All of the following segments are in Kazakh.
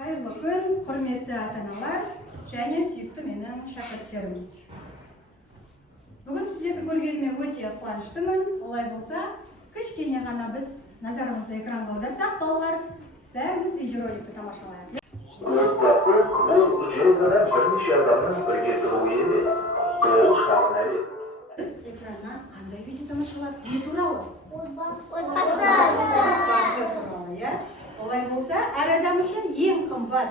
Hayırlı gün, hürmetli ата-аналар және сүйікті менің шәкірттерім. Бүгін сіздерді көргеніме өте қуаныштымын. Олай болса, кішкене ғана біз назарымызды экранға аударсақ, балалар, бәріміз видеороликті тамашалайық. Отбасы бұл жылдары бірнеше адамның бірге тұруы емес. Ол шағын әлем. Біз экраннан қандай видео тамашаладық? Не туралы? Отбасы туралы, иә? Олай болса, әр адам үшін ең қымбат,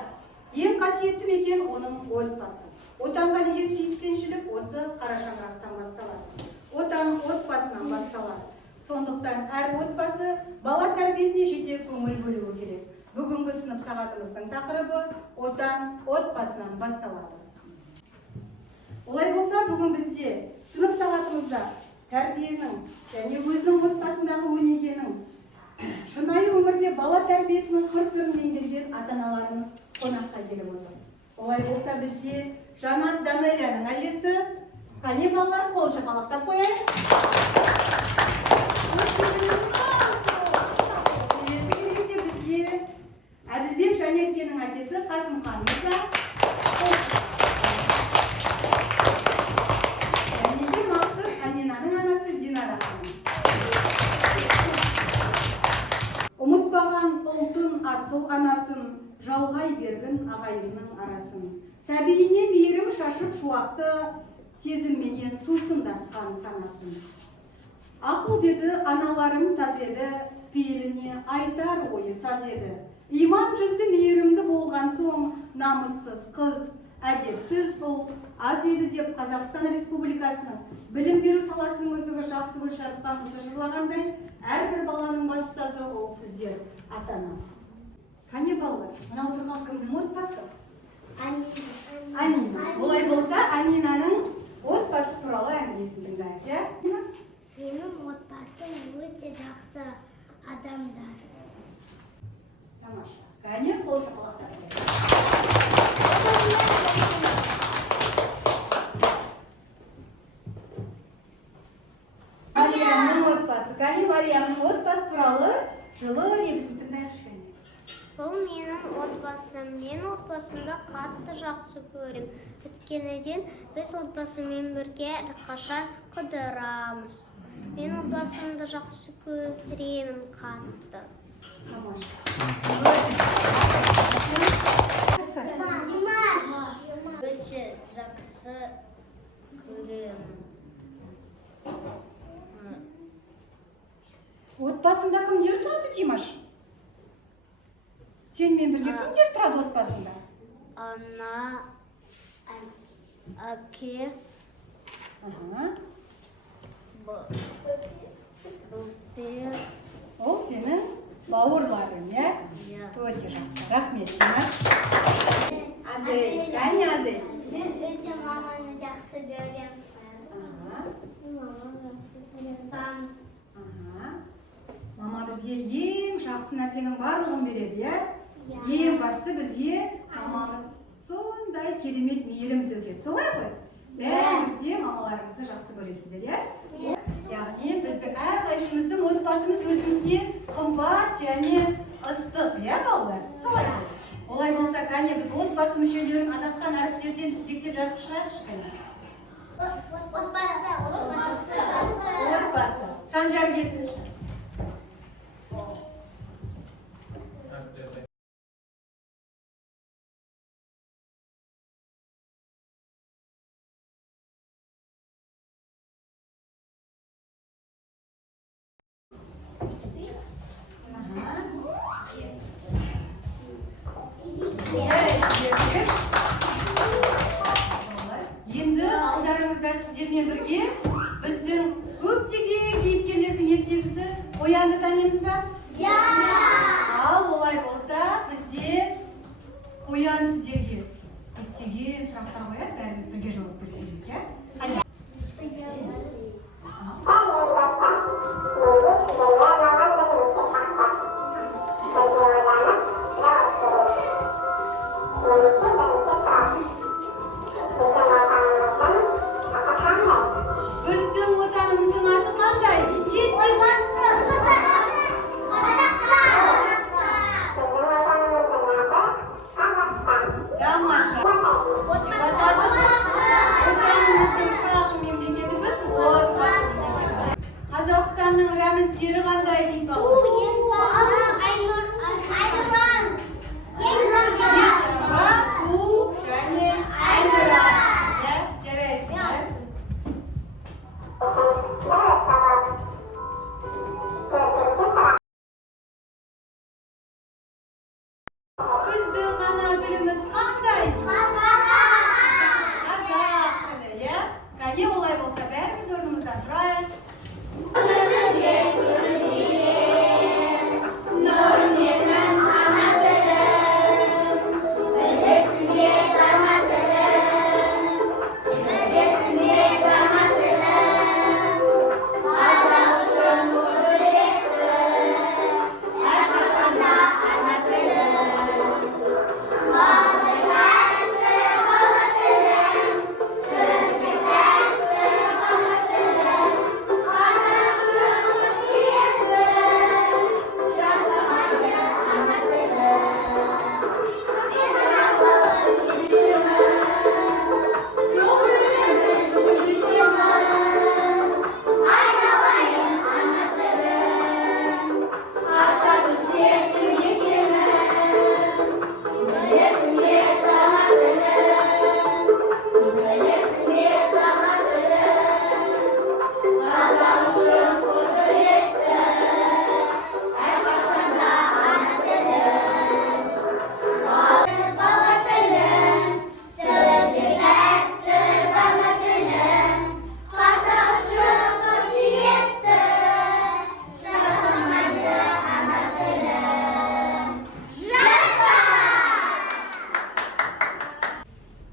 ең қасиетті мекен оның отбасы. Отанға деген сүйіспеншілік осы қара шаңырақтан басталады. Отан отбасынан басталады. Сондықтан әр отбасы бала тәрбиесіне жете көңіл бөлуі керек. Бүгінгі сынып сағатымыздың тақырыбы отан отбасынан басталады. Олай болса, бүгін бізде сынып сағатымызда тәрбиенің және өзінің отбасындағы өнегенің шынайы өмірде бала тәрбиесінің қыр-сырын меңгерген ата-аналарымыз қонаққа келіп отыр. Олай болса, бізде Жанат Данелияның әжесі, қане балалар, қол шапалақтап қояйық. Бізде Әділбек Жанеркенің әкесі Қасымхан Мырза, және Мақсұт Аминаның анасы Динара ханым. Ұмытпаған ұлтын асыл анасын, жалғай бергін ағайынның арасын. Сәбиіне мейірім шашып шуақты, сезімменен сусындатқан санасын. Ақыл деді аналарым таз еді, пейіліне айтар ойы саз еді. Иман жүзді мейірімді болған соң, намыссыз қыз, әдепсіз ұл аз еді деп Қазақстан Республикасының білім беру саласының үздігі жақсы гүл шарпқан қызы жырлағандай, әрбір баланың бас ұстазы ол сіздер, ата-ана. Қане балалар, мынау тұрған кімнің отбасы? Амина. Олай болса, Аминаның отбасы туралы әңгімесін тыңдайық, иә? Менің отбасым өте жақсы адамдар. Тамаша. Қане қол шапалақтап қояйық. Мариямның отбасы. Қане Мариямның отбасы туралы жылы лебізін тыңдайықшы кәне. Бұл менің отбасым. Мен отбасымды қатты жақсы көрем. Өткенеден біз отбасымен бірге әрқашан қыдырамыз. Мен отбасымды жақсы көремін қатты. Тамаша. Өте жақсы көремін. Отбасында кімдер тұрады, Димаш? Сенмен бірге кімдер тұрады отбасында? Ана, әке, бөпе. Ол сенің бауырларың, иә? Өте жақсы. Рахмет, Димаш. Адель, қане Адель? Мен өте маманы жақсы көрем. Мама бізге ең жақсы нәрсенің барлығын береді, иә? Ең басты бізге мамамыз сондай керемет мейірім төгеді. Солай ғой? Бәріңіз де мамаларыңызды жақсы көресіздер, иә? Яғни біздің әрқайсымыздың отбасымыз өзімізге қымбат және ыстық, иә балалар? Солай ғой? Олай болса, кәне біз отбасы мүшелерін адасқан әріптерден тізбектеп жазып шығайықшы кәне. Отбасы. Санжар келсінші. Енді алдарыңызда сіздермен бірге біздің көптеген кейіпкерлердің ертегісі қоянды танимыз ба? Я! Ал олай болса, бізде қоян сіздерге көптеген сұрақтар қояды, бәріміз бірге жауап берейік, иә? Біздің отанымыздың аты қандай? Отбасы! Біздің ана тіліміз қандай? Қазақ тілі, иә? Кәне олай болса, бәріміз орнымыздан тұрайық.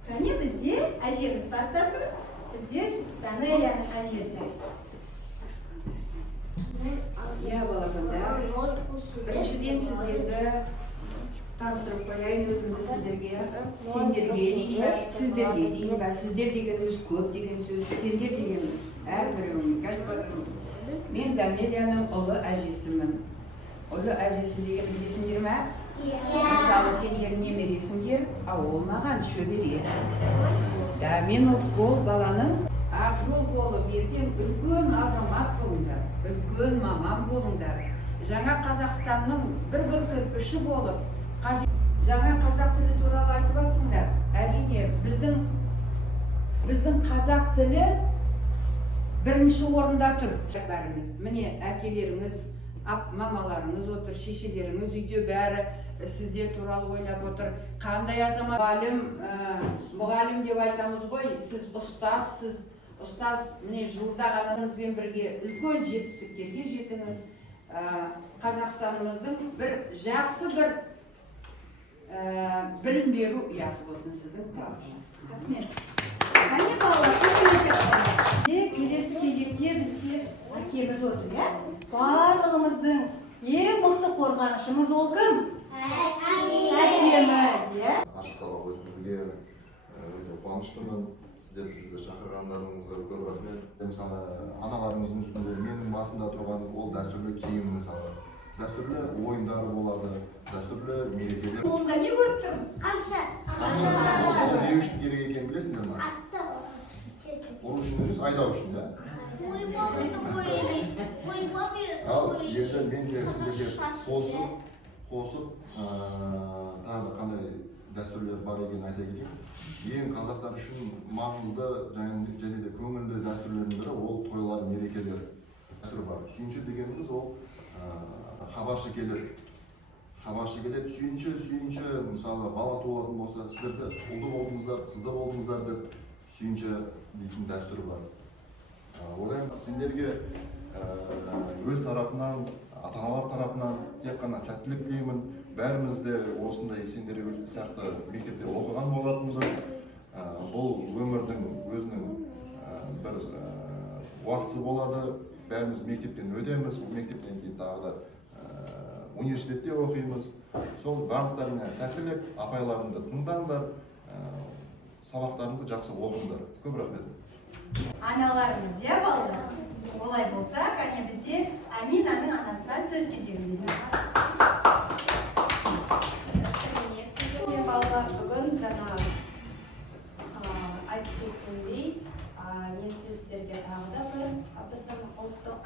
Кәне бізде әжеміз бастасын. Біздер Данелияның әжесі. Иә, балапандар. Біріншіден сіздерді таныстырып қояйын өзімді сіздерге. Сендерге дейін бә, сіздерге дейін бә, сіздер дегеніміз көп деген сөз, сендер дегеніміз әрбіреуімізге айтып жатырмын. Мен Данелияның ұлы әжесімін. Ұлы әжесі деген білесіңдер ме? Мысалы, сендер немересіңдер, а ол маған шөбере. Мен ол баланың ақжол болып, ертең үлкен азамат болыңдар, үлкен маман болыңдар. Жаңа Қазақстанның бір кірпіші болып, жаңа қазақ тілі туралы айтып жатсыңдар. Әрине, біздің қазақ тілі бірінші орында тұр. Бәріміз, міне әкелеріңіз, мамаларыңыз отыр, шешелеріңіз үйде бәрі сіздер туралы ойлап отыр. Қандай азамат? Мұғалім деп айтамыз ғой, сіз ұстазсыз. Ұстаз, міне жуырда ғаныңызбен бірге үлкен жетістіктерге жетіңіз. Қазақстанымыздың бір жақсы бір білім беру ұясы болсын сіздің классыңыз. Рахмет. Кәне балалар, көшіріңіздер. Келесі кезекте бізде әкеміз отыр, иә? Барлығымыздың ең мықты қорғанышымыз ол кім? Әкеміз, иә? Ашық сабақ өткізуге өте қуаныштымын. Сіздер бізді шақырғандарыңызға көп рахмет. Мысалы, аналарымыздың үстінде менің басында тұрған ол дәстүрлі киім, мысалы. Дәстүрлі ойындары болады, дәстүрлі мерекелер. Қолда не көріп тұрмыз? Ол не үшін керек екенін білесіңдер ме? Ұру үшін емес, айдау үшін, да? Ал енді мен де сіздерге қосып, тағы қандай дәстүрлер бар екенін айта кетейін. Ең қазақтар үшін маңызды және де көңілді дәстүрлердің бірі ол тойлар, мерекелер дәстүр бар. Сүйінші дегеніміз ол хабаршы келеді. Хабаршы келеді, сүйінші, мысалы бала туылатын болса, сіздерді ұлды болдыңыздар, қызды болдыңыздар деп сүйінші дейтін дәстүр бар. Одан сендерге өз тарапынан, ата-аналар тарапынан тек қана сәттілік тілеймін. Бәріміз де осындай сендер сияқты мектепте оқыған болатынбыз. Бұл өмірдің өзінің бір уақытысы болады. Бәріміз мектептен өтеміз, бұл мектептен кейін тағы да университетте оқимыз. Сол барлықтарына сәттілік, апайларымды тыңдаңдар, сабақтарымды жақсы оқыңдар. Көп рахмет. Аналарымыз, иә балалар? Олай болса, кәне бізде Аминаның анасына сөз кезегін берейік. Сіздермен балалар бүгін жаңа айтып кеткендей, мен сіздерге тағы да бір біздің ұлттық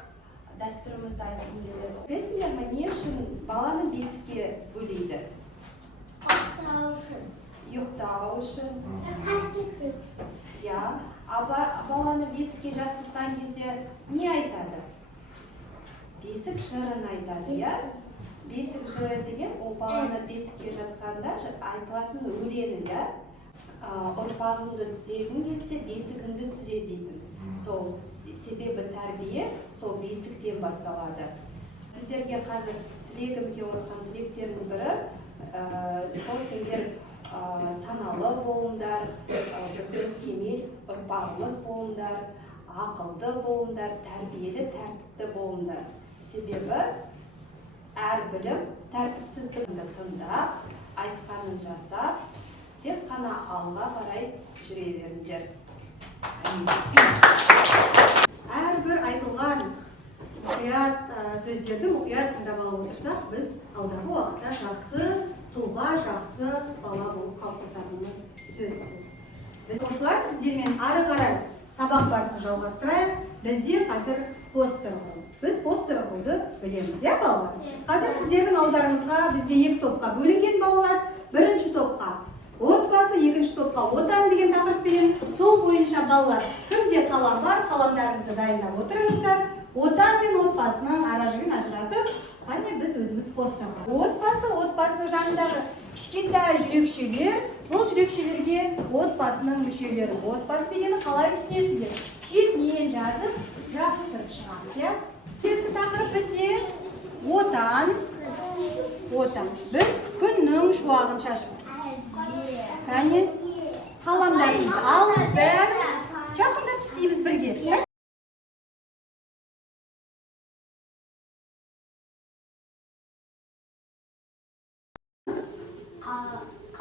дәстүрімізді айтқым келеді. Білесіңдер ме, не үшін баланы бесікке бөлейді? Ұйықтау үшін. Иә, баланы бесікке жатқызған кезде не айтады? Бесік жырын айтады, иә? бесік жыры деген ол баланы бесікке жатқанда айтылатын өлеңі, да? Ұрпағыңды түзегің келсе, бесігіңді түзе дейтін. Сол себебі тәрбие сол бесіктен басталады. Сіздерге қазір тілегім келіп отқан тілектердің бірі, сол сендер саналы болыңдар, біздің кемел ұрпағымыз болыңдар, ақылды болыңдар, тәрбиелі, тәртіпті болыңдар. Себебі әр білім тәртіпсіз білімді тыңдап, айтқанын жасап, тек қана алға қарай жүре беріңдер. Әрбір айтылған мұқият сөздерді мұқият тыңдап алып отырсақ, біз алдағы уақытта жақсы тұлға, жақсы бала болып қалыптасатынымыз сөзсіз. Біз оқушылар сіздермен ары қарай сабақ барысын жалғастырайық. Бізде қазір постер қою. Біз постер қоюды білеміз, иә балалар? Қазір сіздердің алдарыңызға бізде екі топқа бөлінген балалар. Бірінші топқа отбасы, екінші топқа отан деген тақырыппен, сол бойынша балалар кімде қалам бар, қаламдарыңызды дайындап отырыңыздар. Отан мен отбасының ара-жігін ажыратып, қане біз өзіміз постер қоямыз. Отбасы, отбасының жанындағы кішкентай жүрекшелер, бұл жүрекшелерге отбасының мүшелері. Отбасы дегені қалай түсінесіздер? Шетінен жазып, жабыстырып шығамыз, иә? Келесі тақырып бізде отан. Отан. Біз күннің шуағын шашып. Қане қаламдарымызды алып бәріміз жақындап істейміз бірге.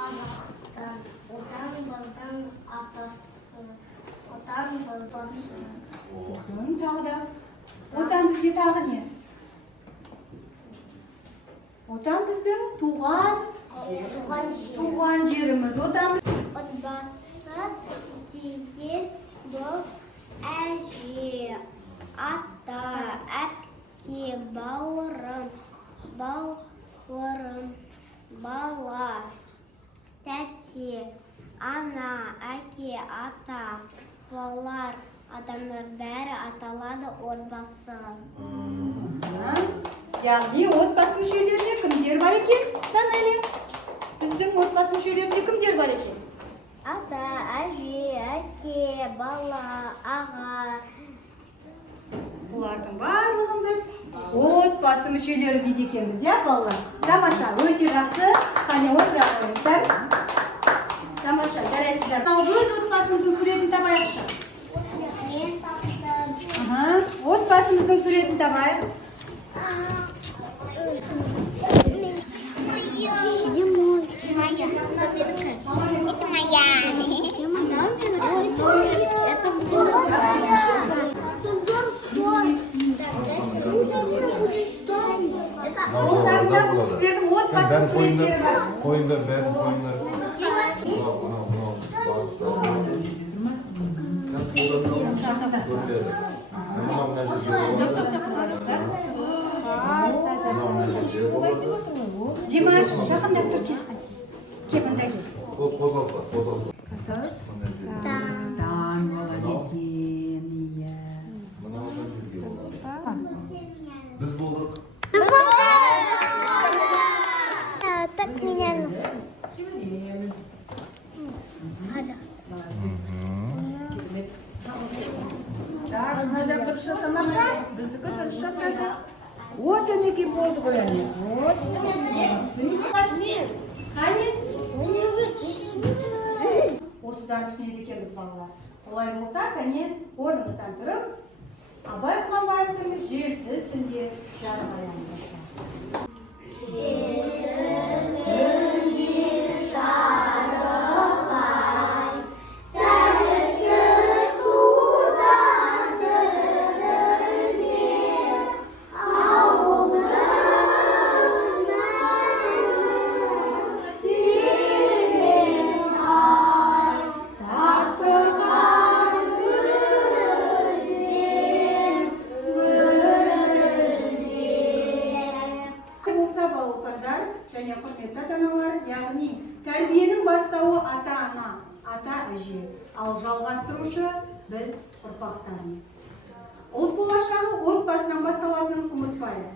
Қазақстан, отан біздің атасы, отан бабасы. Тағы да. Отан бізге тағы не? Отан біздің туған жеріміз. Отбасы деген бұл әже, ата, әпке, бауырым, бала, тәте, ана, әке, ата, балалар, адамдар бәрі аталады отбасы. Яғни отбасы мүшелерінде кімдер бар екен? Данәлі, біздің отбасы мүшелерінде кімдер бар екен? Ата, әже, әке, бала, аға. Бұлардың барлығын біз отбасы мүшелері дейді екенбіз, иә балалар? Тамаша, өте жақсы. Қане отыра қойыңыздар. Тамаша, жарайсыздар. Ал өз отбасымыздың суретін табайықшы. Отбасымыздың суретін табайық. Сіздердің отбасының суреттері бар. Қойындар, бәрін қойындар. Димаш, жақындап тұр кел. Кел, мұнда кел. Қозғалпа. Дан болады екен, иә. Біз болдық. Так меня. Так, мына дұрыс жасамаққа, біздікі дұрыс жасады. Вот өнеке болды ғой әне. Вот, Қане? Осыдан түсінеді екенбіз балалар. Олай болса, кәне орныңыздан тұрып, Абай Құнанбаевтың желсіз түнде жарық аянын және құрметті ата-аналар, яғни тәрбиенің бастауы ата-ана, ата-әже, ал жалғастырушы біз ұрпақтарымыз. Ұлт болашағы отбасынан басталатынын ұмытпайық.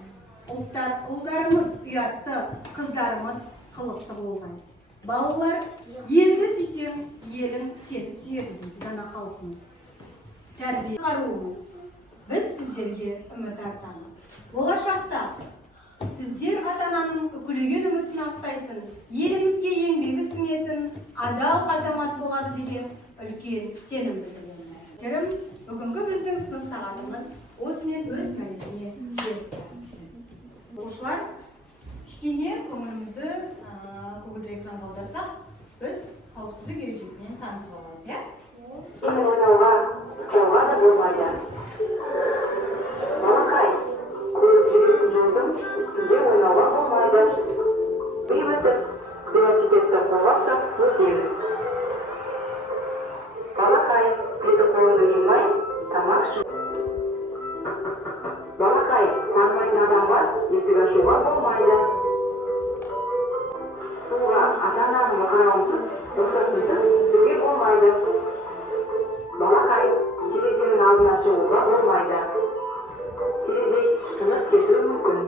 ұлдарымыз ұятты, қыздарымыз қылықты болған. Балалар, елді сүйсең, елің сені сүйеді дейді дана халқымыз. Тәрбие қаруымыз. Біз сіздерге үміт артамыз. Болашақта сіздер ата-ананың үкілеген үмітін ақтайтын, елімізге еңбегі сіңетін адал азамат болады деген үлкен сенім білдіремін. Бүгінгі біздің сынып сағатымыз осымен өз мәресіне жетті. Оқушылар, кішкене көңілімізді көгілдір экранға аударсақ, біз қауіпсіздік ережесімен танысып аламыз, иә? ойнауға ұстауға да болмайды. Балақай, көлік жүретін жолдың үстінде ойнауға болмайды. Өтіп, велосипедті қолға ұстап өтеміз. Балақай, беті қолыңды жумай, тамақ ішу. Балақай, танымайтын адамға есік ашуға болмайды. Суға ата-ананың қарауынсыз, рұқсатынсыз түсуге болмайды. Балақай, терезенің алдына шығуға болмайды. Терезе сынып кетуі мүмкін.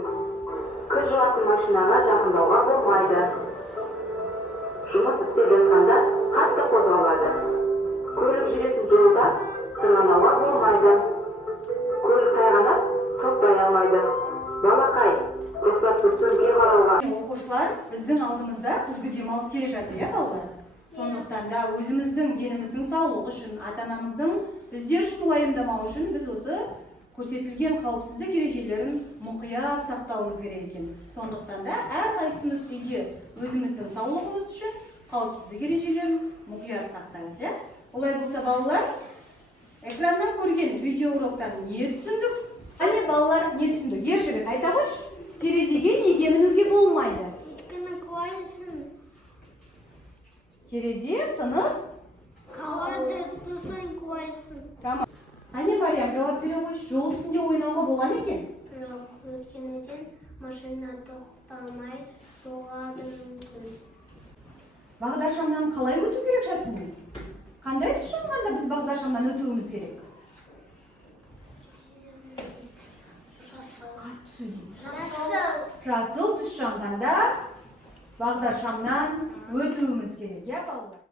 Кір жуатын машинаға жақындауға болмайды. Жұмыс істеп жатқанда қатты қозғалады. Көлік жүретін жолда сырғанауға болмайды. Көлік тайғанап тоқтай алмайды. Балақай, рұқсатсыз сөзге қарауға. Оқушылар, біздің алдымызда күзгі демалыс келе жатыр, иә балалар? Сондықтан да өзіміздің деніміздің саулығы үшін, ата-анамыздың біздер үшін уайымдамау үшін біз осы көрсетілген қауіпсіздік ережелерін мұқият сақтауымыз керек екен. Сондықтан да әрқайсымыз үйде өзіміздің саулығымыз үшін қауіпсіздік ережелерін мұқият сақтаймыз. Олай болса балалар, экраннан көрген видео уроктан не түсіндік? Әне балалар не түсіндік? Ержігіт айта қойшы, терезеге неге мінуге болмайды? Өйткені қойсын. Терезе сынып Қалады, сосын қойсын. Тамам. Әне Мариям жауап бере қойшы, жол үстінде ойнауға бола ма екен? Жоқ, өткенеден машина тоқтамай соғады мүмкін. Бағдаршамнан қалай өту керек жасымен? Қандай түс жанғанда біз бағдаршамнан өтуіміз керек? Қатты сөйлейміз. Жасыл түс жанғанда бағдаршамнан өтуіміз керек, иә балалар?